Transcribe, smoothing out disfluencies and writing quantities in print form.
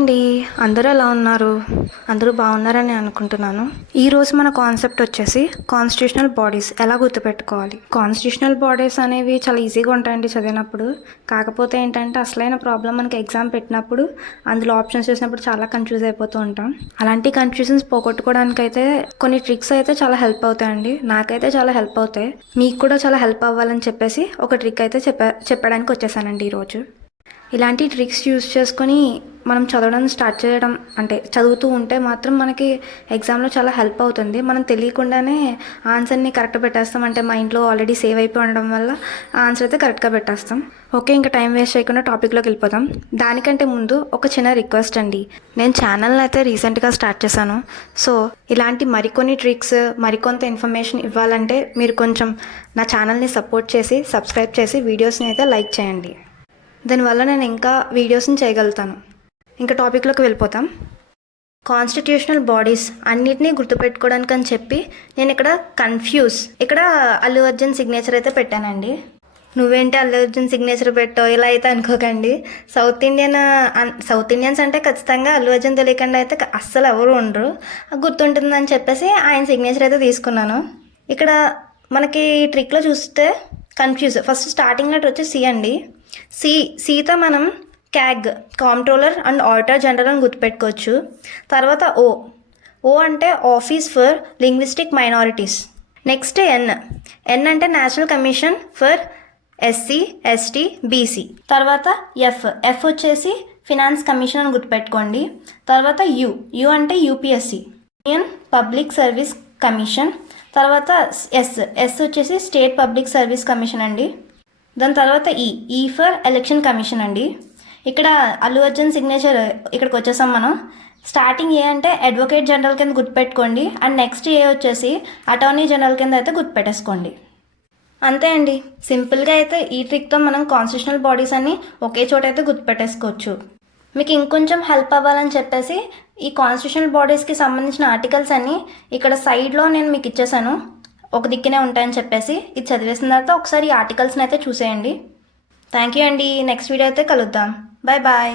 అండి, అందరూ ఎలా ఉన్నారు? అందరూ బాగున్నారని అనుకుంటున్నాను. ఈరోజు మన కాన్సెప్ట్ వచ్చేసి కాన్స్టిట్యూషనల్ బాడీస్ ఎలా గుర్తుపెట్టుకోవాలి. కాన్స్టిట్యూషనల్ బాడీస్ అనేవి చాలా ఈజీగా ఉంటాయండి చదివినప్పుడు. కాకపోతే ఏంటంటే అసలైన ప్రాబ్లం మనకి ఎగ్జామ్ పెట్టినప్పుడు అందులో ఆప్షన్స్ చూసినప్పుడు చాలా కన్ఫ్యూజ్ అయిపోతూ ఉంటాం. అలాంటి కన్ఫ్యూజన్స్ పోగొట్టుకోవడానికైతే కొన్ని ట్రిక్స్ అయితే చాలా హెల్ప్ అవుతాయండి. నాకైతే చాలా హెల్ప్ అవుతాయి. మీకు కూడా చాలా హెల్ప్ అవ్వాలని చెప్పేసి ఒక ట్రిక్ అయితే చెప్పడానికి వచ్చేసానండి ఈరోజు. ఇలాంటి ట్రిక్స్ యూస్ చేసుకొని మనం చదవడం స్టార్ట్ చేయడం అంటే చదువుతూ ఉంటే మాత్రం మనకి ఎగ్జామ్లో చాలా హెల్ప్ అవుతుంది. మనం తెలియకుండానే ఆన్సర్ని కరెక్ట్ పెట్టేస్తాం. అంటే మైండ్లో ఆల్రెడీ సేవ్ అయిపోయి ఉండడం వల్ల ఆన్సర్ అయితే కరెక్ట్గా పెట్టేస్తాం. ఓకే, ఇంకా టైం వేస్ట్ చేయకుండా టాపిక్లోకి వెళ్ళిపోతాం. దానికంటే ముందు ఒక చిన్న రిక్వెస్ట్ అండి. నేను ఛానల్ని అయితే రీసెంట్గా స్టార్ట్ చేశాను. సో ఇలాంటి మరికొన్ని ట్రిక్స్ మరికొంత ఇన్ఫర్మేషన్ ఇవ్వాలంటే మీరు కొంచెం నా ఛానల్ని సపోర్ట్ చేసి సబ్స్క్రైబ్ చేసి వీడియోస్ని అయితే లైక్ చేయండి. దానివల్ల నేను ఇంకా వీడియోస్ని చేయగలుగుతాను. ఇంకా టాపిక్లోకి వెళ్ళిపోతాం. కాన్స్టిట్యూషనల్ బాడీస్ అన్నిటినీ గుర్తుపెట్టుకోవడానికి అని చెప్పి నేను ఇక్కడ అల్లు అర్జున్ సిగ్నేచర్ అయితే పెట్టానండి. నువ్వేంటి అల్లు అర్జున్ సిగ్నేచర్ పెట్టావు ఇలా అయితే అనుకోకండి. సౌత్ ఇండియన్స్ అంటే ఖచ్చితంగా అల్లు అర్జున్ తెలియకుండా అయితే అస్సలు ఎవరు ఉండరు. గుర్తుంటుందని చెప్పేసి ఆయన సిగ్నేచర్ అయితే తీసుకున్నాను. ఇక్కడ మనకి ట్రిక్లో చూస్తే ఫస్ట్ స్టార్టింగ్ లెటర్ వచ్చి సి అండి. సీతో మనం CAG comptroller and auditor general అని గుర్తుపెట్టుకోవచ్చు. తర్వాత ఓ అంటే office for linguistic minorities. Next N అంటే national commission for SC ST BC. తర్వాత ఎఫ్ వచ్చేసి ఫినాన్స్ కమిషన్ అని గుర్తుపెట్టుకోండి. తర్వాత యు అంటే UPSC Indian public service commission. తర్వాత ఎస్ వచ్చేసి స్టేట్ పబ్లిక్ సర్వీస్ కమిషన్ అండి. దాని తర్వాత ఈ ఫర్ ఎలక్షన్ కమిషన్ అండి. ఇక్కడ అల్లు అర్జున్ సిగ్నేచర్ ఇక్కడికి వచ్చేసాం మనం. స్టార్టింగ్ ఏ అంటే అడ్వకేట్ జనరల్ కింద గుర్తుపెట్టుకోండి. అండ్ నెక్స్ట్ ఏ వచ్చేసి అటార్నీ జనరల్ కింద అయితే గుర్తుపెట్టేసుకోండి. అంతే అండి, సింపుల్గా అయితే ఈ ట్రిక్తో మనం కాన్స్టిట్యూషనల్ బాడీస్ అన్ని ఒకే చోట అయితే గుర్తుపెట్టేసుకోవచ్చు. మీకు ఇంకొంచెం హెల్ప్ అవ్వాలని చెప్పేసి ఈ కాన్స్టిట్యూషనల్ బాడీస్కి సంబంధించిన ఆర్టికల్స్ అన్నీ ఇక్కడ సైడ్లో నేను మీకు ఇచ్చేసాను. ఒక దిక్కునే ఉంటాయని చెప్పేసి ఇది చదివేసిన తర్వాత ఒకసారి ఈ ఆర్టికల్స్ని అయితే చూసేయండి. థ్యాంక్ యూ అండి. నెక్స్ట్ వీడియో అయితే కలుద్దాం. Bye bye.